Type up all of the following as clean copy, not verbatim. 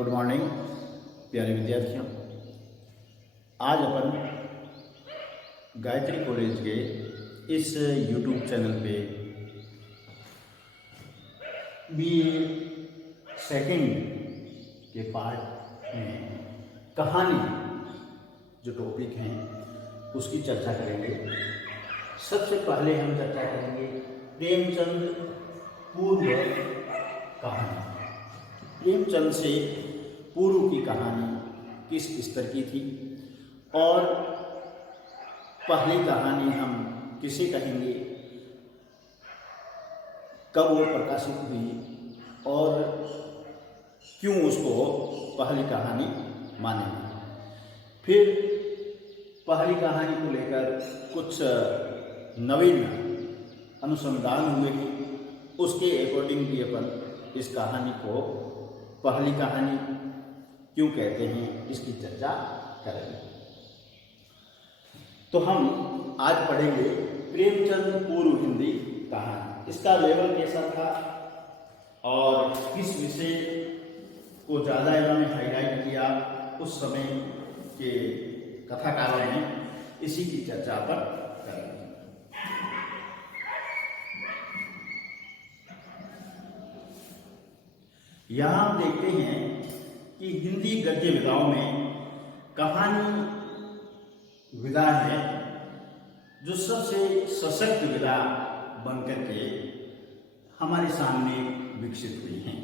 Good morning प्यारे विद्यार्थियों। आज अपन गायत्री कॉलेज के इस यूट्यूब चैनल पे BA सेकंड के पार्ट में कहानी जो टॉपिक हैं उसकी चर्चा करेंगे। सबसे पहले हम चर्चा करेंगे प्रेमचंद पूर्व कहानी। प्रेमचंद से पूर्व की कहानी किस स्तर की थी और पहली कहानी हम किसे कहेंगे, कब वो प्रकाशित हुई और क्यों उसको पहली कहानी मानेंगे। फिर पहली कहानी को लेकर कुछ नवीन अनुसंधान हुए कि उसके अकॉर्डिंग भी अपन इस कहानी को पहली कहानी क्यों कहते हैं इसकी चर्चा करेंगे। तो हम आज पढ़ेंगे प्रेमचंद पूर्व हिंदी कहानी। इसका लेवल कैसा था और किस विषय को ज़्यादा इन्होंने हाईलाइट किया उस समय के कथाकारों ने, इसी की चर्चा पर करेंगे। यहाँ हम देखते हैं कि हिंदी गद्य विधाओं में कहानी विधा है जो सबसे सशक्त विधा बनकर के हमारे सामने विकसित हुई है।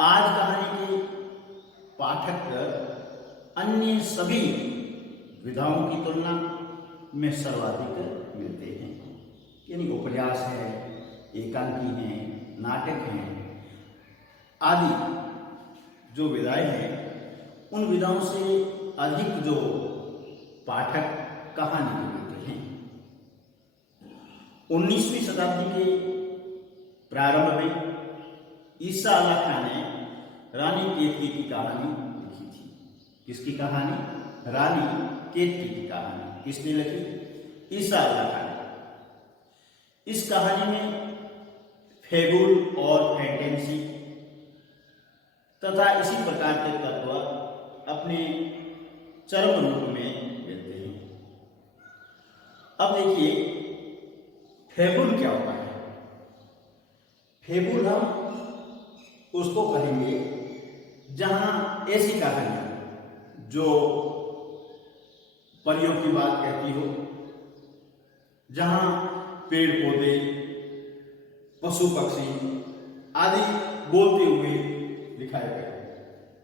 आज कहानी के पाठक अन्य सभी विधाओं की तुलना में सर्वाधिक मिलते हैं, यानी उपन्यास है, एकांकी है, नाटक है आदि जो विधाएं हैं, उन विधाओं से अधिक जो पाठक कहानी के मिलते हैं। 19वीं शताब्दी के प्रारंभ में ईसा अल्लाह खान ने रानी केतकी की कहानी लिखी थी। किसकी कहानी? रानी केतकी की कहानी। किसने लिखी? ईसा अल्लाह खान। इस कहानी में फेबुल और फैंटेसी तथा इसी प्रकार के तत्व अपने चरम रूप में मिलते हैं। अब देखिए फेबुल क्या होता है। फेबुल हम उसको कहेंगे जहां ऐसी कहानी जो परियों की बात कहती हो, जहां पेड़ पौधे, पशु पक्षी आदि बोलते हुए दिखाए गए,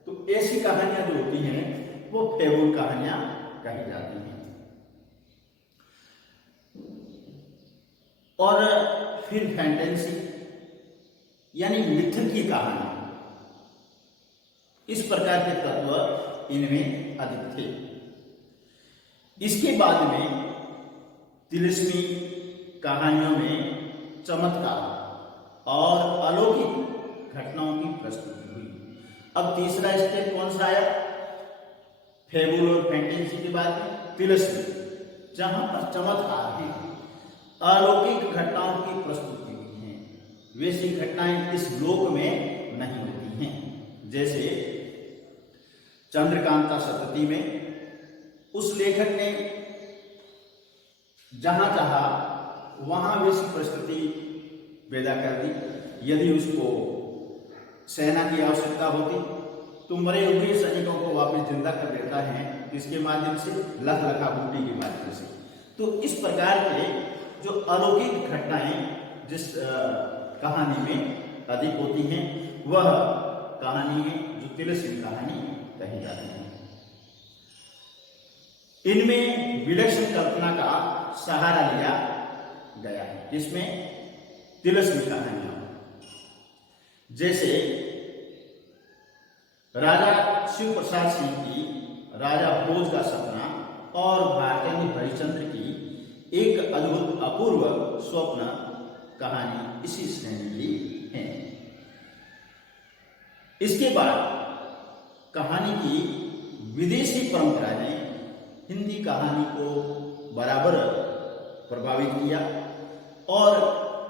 तो ऐसी कहानियां जो होती हैं वो फेबुल कहानियां कही जाती हैं। और फिर फैंटेसी यानी मिथक की कहानी, इस प्रकार के तत्व इनमें अधिक थे। इसके बाद में तिलिस्मी कहानियों में चमत्कार और अलौकिक घटनाओं की प्रस्तुति हुई। अब तीसरा स्टेप कौन सा आया? फेबुल और फैंटेसी के बाद तिलिस्मी, जहां पर चमत्कार है, अलौकिक घटनाओं की प्रस्तुति हुई है। वैसी घटनाएं इस लोक में नहीं होती हैं। जैसे चंद्रकांता सतती में उस लेखक ने जहां चाहा वहां वैसी परिस्थिति पैदा कर दी। यदि उसको सेना की आवश्यकता होती तो मरे हुए सैनिकों को वापस जिंदा कर देता है। किसके माध्यम से? लखलखा बूटी के माध्यम से। तो इस प्रकार के जो अलौकिक घटनाएं जिस कहानी में अधिक होती हैं वह कहानी है जो तिलिस्मी कहानी कही जाती है। इनमें विलक्षण कल्पना का सहारा लिया गया है। जिसमें तिलिस्मी कहानियां जैसे राजा शिव प्रसाद सिंह की राजा भोज का सपना और भारतेंदु हरिश्चंद्र की एक अद्भुत अपूर्व स्वप्न कहानी इसी श्रेणी की है। इसके बाद कहानी की विदेशी परंपरा ने हिंदी कहानी को बराबर प्रभावित किया और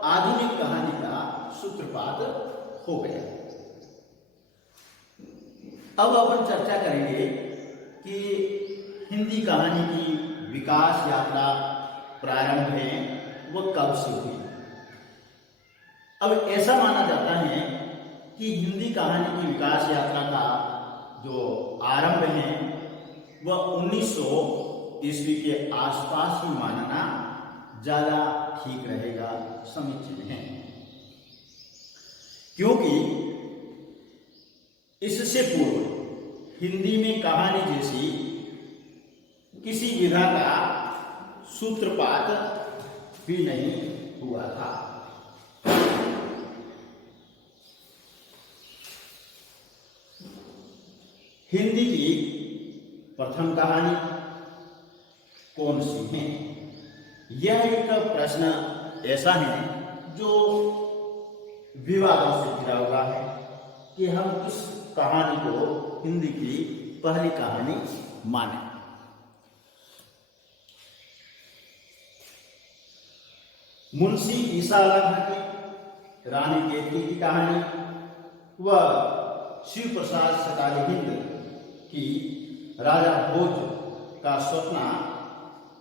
आधुनिक कहानी का सूत्रपात हो गया। अब अपन चर्चा करेंगे कि हिंदी कहानी की विकास यात्रा प्रारंभ है वो कब से हुई। अब ऐसा माना जाता है कि हिंदी कहानी की विकास यात्रा का जो आरंभ है वह 1900 ईस्वी के आसपास ही मानना ज्यादा ठीक रहेगा, समीचीन है, क्योंकि इससे पूर्व हिंदी में कहानी जैसी किसी विधा का सूत्रपात भी नहीं हुआ था। हिंदी की प्रथम कहानी कौन सी है? यह एक प्रश्न ऐसा है जो विवादों से घिरा हुआ है कि हम किस कहानी को हिंदी की पहली कहानी माने। मुंशी ईसा अल्लाह की रानी केतकी की कहानी व शिव प्रसाद सकाले हिंद की राजा भोज का स्वप्न,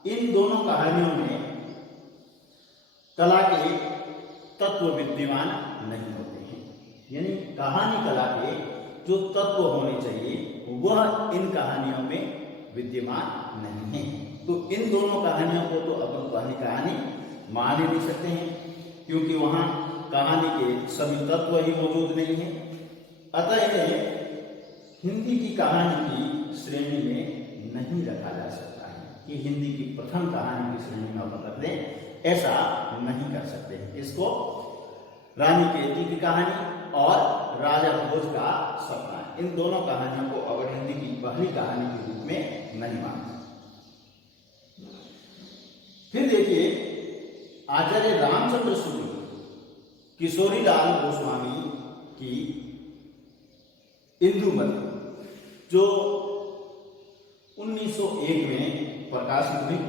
इन दोनों कहानियों में कला के तत्व विद्यमान नहीं होते हैं, यानी कहानी कला के जो तत्व होने चाहिए वह इन कहानियों में विद्यमान नहीं है। तो इन दोनों कहानियों को तो अपन पहली कहानी मान ही नहीं सकते हैं, क्योंकि वहां कहानी के सभी तत्व ही मौजूद नहीं है। अतः इन्हें हिंदी की कहानी की श्रेणी में नहीं रखा जा सकता है कि हिंदी की प्रथम कहानी की श्रेणी में अपन रख दें, ऐसा नहीं कर सकते हैं। इसको रानी केतकी की कहानी और राजा भोज का सपना, इन दोनों कहानियों को अगर हिंदी की पहली कहानी के रूप में नहीं मानते। फिर देखिए, आचार्य रामचंद्र शुक्ल किशोरीलाल गोस्वामी की इंदुमती, जो 1901 में प्रकाशित हुई,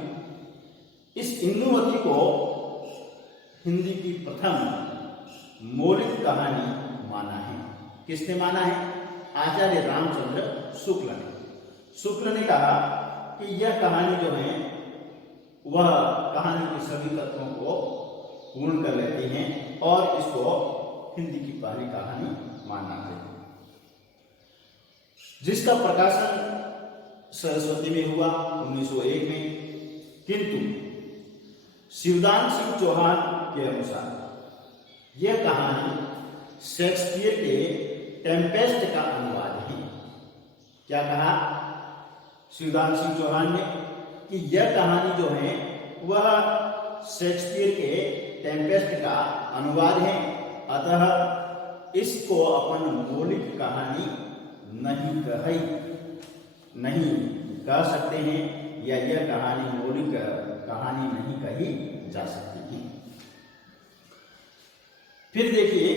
इस इंदुमती को हिंदी की प्रथम मौलिक कहानी माना है। किसने माना है? आचार्य रामचंद्र शुक्ल ने। शुक्ल ने कहा कि यह कहानी जो है वह कहानी के सभी तत्वों को पूर्ण कर लेती हैं और इसको हिंदी की पहली कहानी माना है, जिसका प्रकाशन सरस्वती में हुआ 1901 में। किंतु शिवदान सिंह चौहान के अनुसार यह कहानी शेक्सपियर के टेम्पेस्ट का अनुवाद है। क्या कहा शिवदान सिंह चौहान ने? कि यह कहानी जो है वह शेक्सपियर के टेम्पेस्ट का अनुवाद है, अतः इसको अपन मौलिक कहानी नहीं कह सकते हैं, या यह कहानी मौलिक कहानी नहीं कही जा सकती है। फिर देखिए,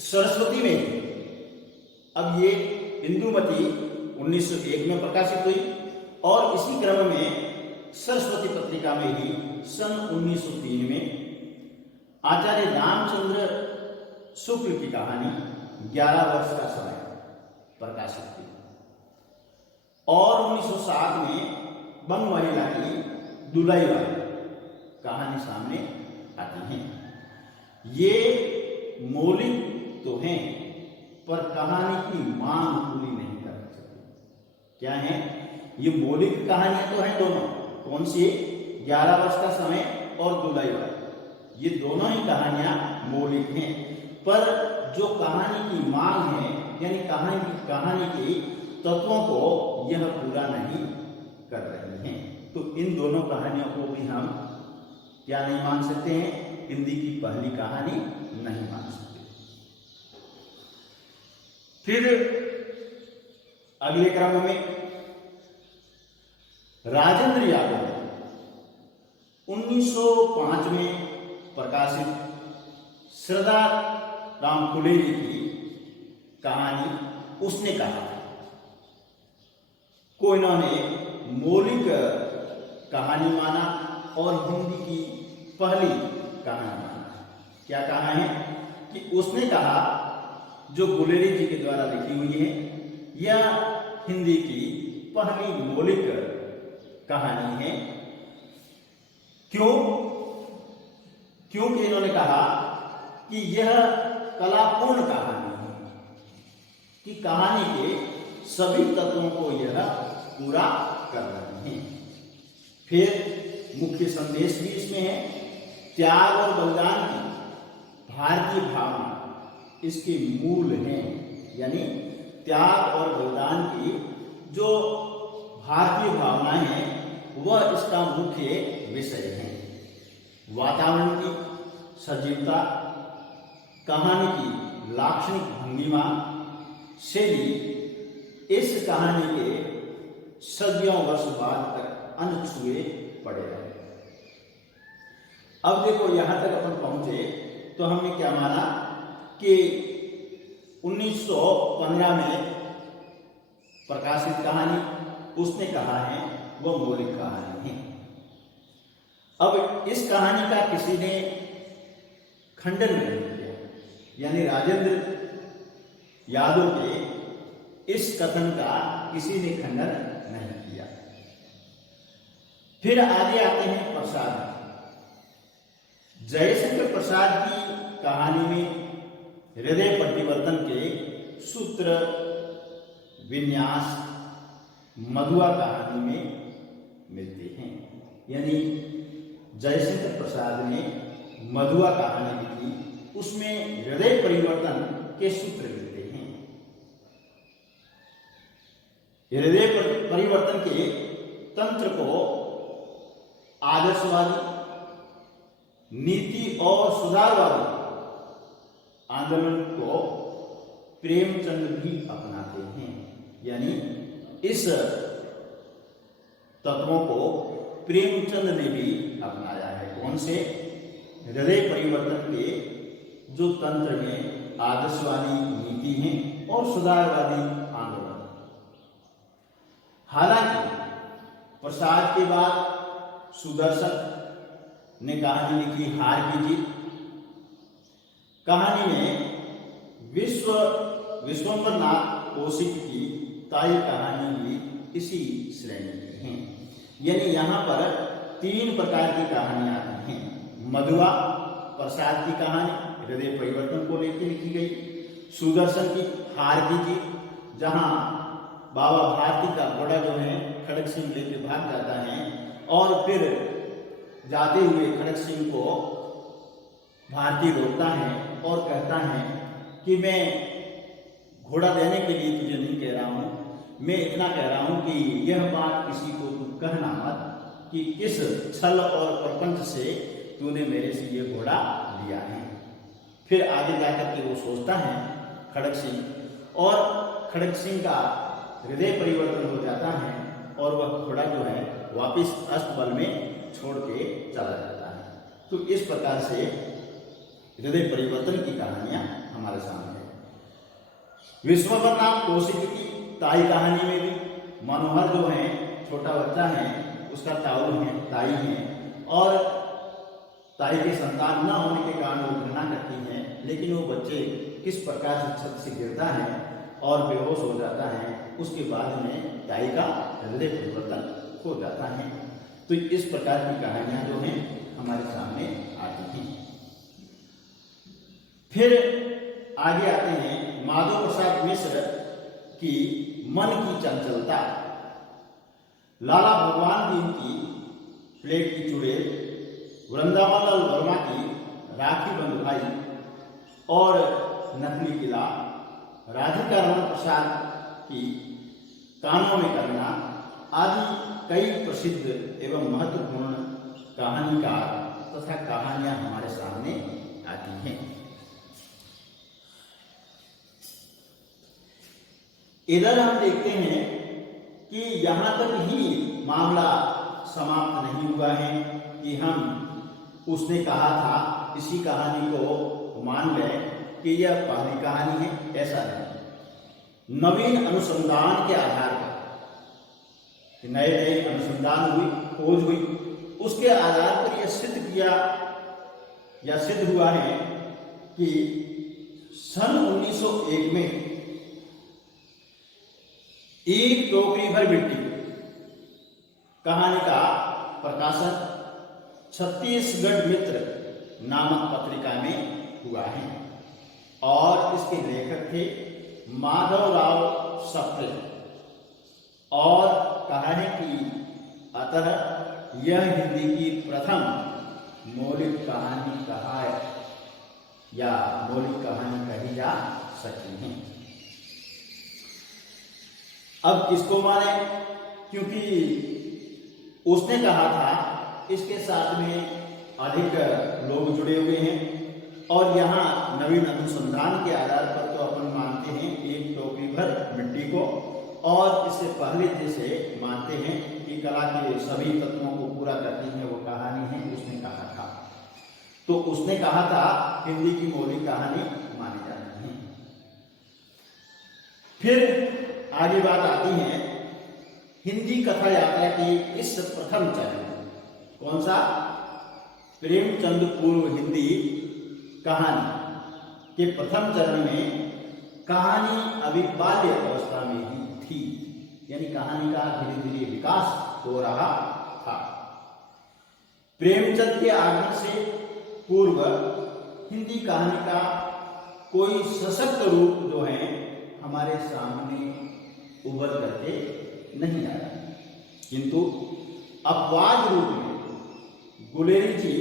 सरस्वती में अब ये इंदुमती 1901 में प्रकाशित हुई और इसी क्रम में सरस्वती पत्रिका में ही सन 1903 में आचार्य रामचंद्र शुक्ल की कहानी 11 वर्ष का समय प्रकाशित हुई और 1907 में बंग महिला की दुलाई वाली कहानी सामने आती है। ये मौलिक तो हैं पर कहानी की मांग पूरी नहीं कर सकती। क्या है? ये मौलिक कहानियां तो हैं दोनों। कौन सी? 11 वर्ष का समय और दुलाई वाली, ये दोनों ही कहानियां मौलिक हैं, पर जो कहानी की मांग है, यानी कहानी के तत्वों को यह पूरा नहीं कर रही हैं। तो इन दोनों कहानियों को भी हम क्या नहीं मान सकते हैं? हिंदी की पहली कहानी नहीं मान सकते। फिर अगले क्रम में राजेंद्र यादव 1905 में प्रकाशित श्रद्धा राम फुलेरी की कहानी उसने कहा को इन्होंने मौलिक कहानी माना और हिंदी की पहली कहानी माना। क्या कहा है कि उसने कहा जो गुलेरी जी के द्वारा लिखी हुई है यह हिंदी की पहली मौलिक कहानी है। क्यों? क्योंकि इन्होंने कहा कि यह कलापूर्ण कहानी है, कि कहानी के सभी तत्वों को यह पूरा कर रहे हैं। फिर मुख्य संदेश भी इसमें है, त्याग और बलिदान की भारतीय भावना इसके मूल हैं। यानी त्याग और बलिदान की जो भारतीय भावनाएं हैं वह इसका मुख्य विषय है। वातावरण की सजीवता, कहानी की लाक्षणिक भंगिमा, शैली इस कहानी के सदियों वर्ष बाद तक अनछुए पड़े रहे। अब देखो यहां तक अपन पहुंचे तो हमने क्या माना कि 1915 में प्रकाशित कहानी उसने कहा है वह मौलिक कहानी है। अब इस कहानी का किसी ने खंडन नहीं किया, यानी राजेंद्र यादव के इस कथन का किसी ने खंडन नहीं किया। फिर आगे आते हैं प्रसाद। जयशंकर प्रसाद की कहानी में हृदय परिवर्तन के सूत्र विन्यास मधुआ कहानी में मिलते हैं। यानी जयशंकर प्रसाद ने मधुआ कहानी लिखी, उसमें हृदय परिवर्तन के सूत्र मिलते हैं। हृदय परिवर्तन के तंत्र को आदर्शवादी, नीति और सुधारवादी आंदोलन को प्रेमचंद भी अपनाते हैं। यानी इस तत्वों को प्रेमचंद ने भी अपनाया है। कौन से? हृदय परिवर्तन के जो तंत्र में आदर्शवादी नीति है और सुधारवादी आंदोलन। हालांकि प्रसाद के बाद सुदर्शन ने कहानी लिखी हार की जीत। कहानी में विश्वंभरनाथ कौशिक की ताई कहानी भी इसी श्रेणी की है। यानी यहाँ पर 3 प्रकार की कहानियां आती हैं। मधुआ प्रसाद की कहानी हृदय परिवर्तन को लेकर लिखी गई। सुदर्शन की हार की जीत, जहाँ बाबा भारती का घोड़ा जो है खड़ग सिंह लेके भाग जाता है और फिर जाते हुए खड़ग सिंह को भारती रोकता है और कहता है कि मैं घोड़ा देने के लिए तुझे नहीं कह रहा हूं, मैं इतना कह रहा हूं कि यह बात किसी को तू कहना मत कि किस छल और प्रपंच से तूने मेरे से ये घोड़ा लिया है। फिर आगे जाकर के वो सोचता है खड़ग सिंह, और खड़ग सिंह का हृदय परिवर्तन हो जाता है और वह घोड़ा जो है वापिस अस्तबल में छोड़ के चला जाता है। तो इस प्रकार से हृदय परिवर्तन की कहानियां हमारे सामने है। विश्वंभरनाथ कौशिक की ताई कहानी में भी मनोहर जो है छोटा बच्चा है, उसका ताऊ है, ताई है, और ताई के संतान न होने के कारण वो घृणा करती है, लेकिन वो बच्चे किस प्रकार से छत से गिरता है और बेहोश हो जाता है, उसके बाद में ताई का हृदय परिवर्तन हो जाता है। तो इस प्रकार की कहानियां जो हैं हमारे सामने आती हैं। फिर आगे आते हैं माधव प्रसाद मिश्र की मन की चंचलता। लाला भगवान दीन की प्लेट की चुड़ैल, वृंदावन लाल वर्मा की राखी बंद भाई और नकली किला, राधिका रमन प्रसाद की कानों में करना आदि कई प्रसिद्ध एवं महत्वपूर्ण कहानीकार तथा कहानियां हमारे सामने आती हैं। इधर हम देखते हैं कि यहाँ तक ही मामला समाप्त नहीं हुआ है कि हम उसने कहा था इसी कहानी को मान लें कि यह पहली कहानी है, ऐसा नहीं। नवीन अनुसंधान के आधार पर, नए नए अनुसंधान हुई, खोज हुई, उसके आधार पर यह सिद्ध किया या सिद्ध हुआ है कि सन 1901 में एक टोकरी भर मिट्टी कहानी का प्रकाशन छत्तीसगढ़ मित्र नामक पत्रिका में हुआ है और इसके लेखक थे माधवराव सप्रे। और कहानी की अतः यह हिंदी की प्रथम मौलिक कहानी कहा या मौलिक कहानी कही जा सकती है। अब किसको माने, क्योंकि उसने कहा था, इसके साथ में अधिक लोग जुड़े हुए हैं और यहाँ नवीन अनुसंधान के आधार पर तो अपन मानते हैं एक टोकरी भर मिट्टी को, और इससे पहले जैसे मानते हैं कि कला के सभी तत्वों को पूरा करती है वो कहानी है, उसने कहा था। तो उसने कहा था हिंदी की मौलिक कहानी मानी जाती है। फिर आगे बात आती है हिंदी कथा यात्रा की इस प्रथम चरण, कौन सा, प्रेमचंद पूर्व हिंदी कहानी के प्रथम चरण में कहानी अभी बाल्य अवस्था में ही थी, यानी कहानी का धीरे धीरे विकास हो रहा था। प्रेमचंद के आगमन से पूर्व हिंदी कहानी का कोई सशक्त रूप जो है हमारे सामने उभर करके नहीं आया, किंतु अपवाद रूप में गुलेरी जी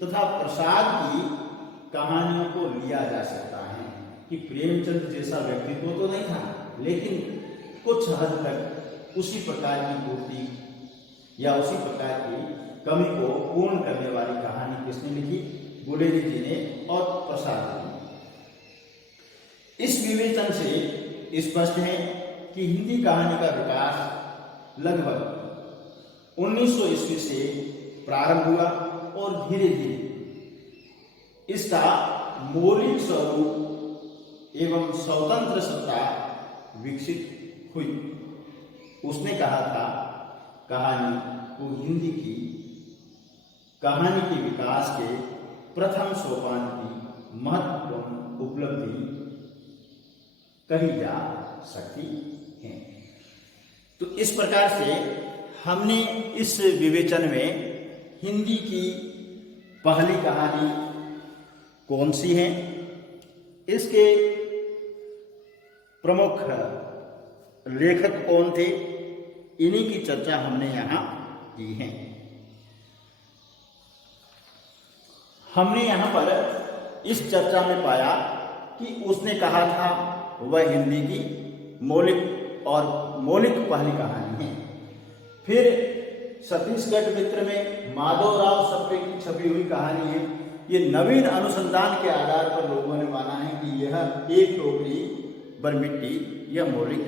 तथा प्रसाद की कहानियों को लिया जा सकता है कि प्रेमचंद जैसा व्यक्तित्व तो नहीं था, लेकिन कुछ हद तक उसी प्रकार की पूर्ति या उसी प्रकार की कमी को पूर्ण करने वाली कहानी किसने लिखी, गुलेरी जी ने और प्रसाद जी ने। इस विवेचन से स्पष्ट है कि हिंदी कहानी का विकास लगभग 1900 ईस्वी से प्रारंभ हुआ और धीरे धीरे इसका मौलिक स्वरूप एवं स्वतंत्र सत्ता विकसित हुई। उसने कहा था कहानी को हिंदी की कहानी के विकास के प्रथम सोपान की महत्वपूर्ण उपलब्धि कही जा सकती है। तो इस प्रकार से हमने इस विवेचन में हिंदी की पहली कहानी कौन सी है, इसके प्रमुख लेखक कौन थे, इन्हीं की चर्चा हमने यहाँ की है। हमने यहाँ पर इस चर्चा में पाया कि उसने कहा था वह हिंदी की मौलिक पहली कहानी है। फिर छत्तीसगढ़ मित्र में माधवराव सप्रे की छपी हुई कहानी है। ये नवीन अनुसंधान के आधार पर लोगों ने माना है कि यह एक टोकरी भर मिट्टी यह मौलिक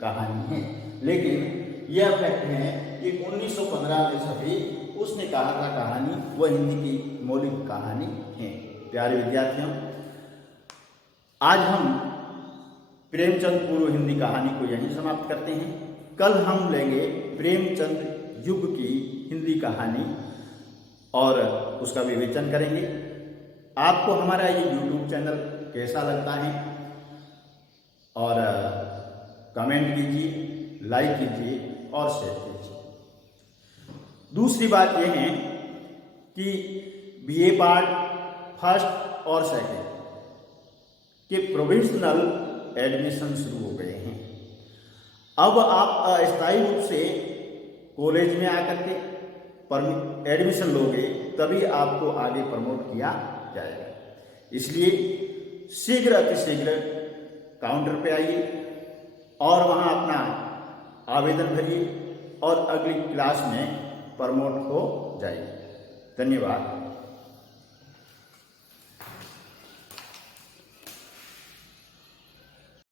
कहानी है, लेकिन यह फैक्ट है कि 1915 में सभी उसने कहा था कहानी वह हिंदी की मौलिक कहानी है। प्यारे विद्यार्थियों, आज हम प्रेमचंद पूर्व हिंदी कहानी को यहीं समाप्त करते हैं। कल हम लेंगे प्रेमचंद युग की हिंदी कहानी और उसका विवेचन करेंगे। आपको हमारा ये YouTube चैनल कैसा लगता है और कमेंट कीजिए, लाइक कीजिए और शेयर कीजिए। दूसरी बात यह है कि BA पार्ट फर्स्ट और सेकेंड के प्रोविजनल एडमिशन शुरू हो गए हैं। अब आप अस्थायी रूप से कॉलेज में आकर के एडमिशन लोगे तभी आपको आगे प्रमोट किया जाएगा। इसलिए शीघ्र अतिशीघ्र काउंटर पे आइए और वहाँ अपना आवेदन भरिए और अगली क्लास में प्रमोट हो जाइए। धन्यवाद।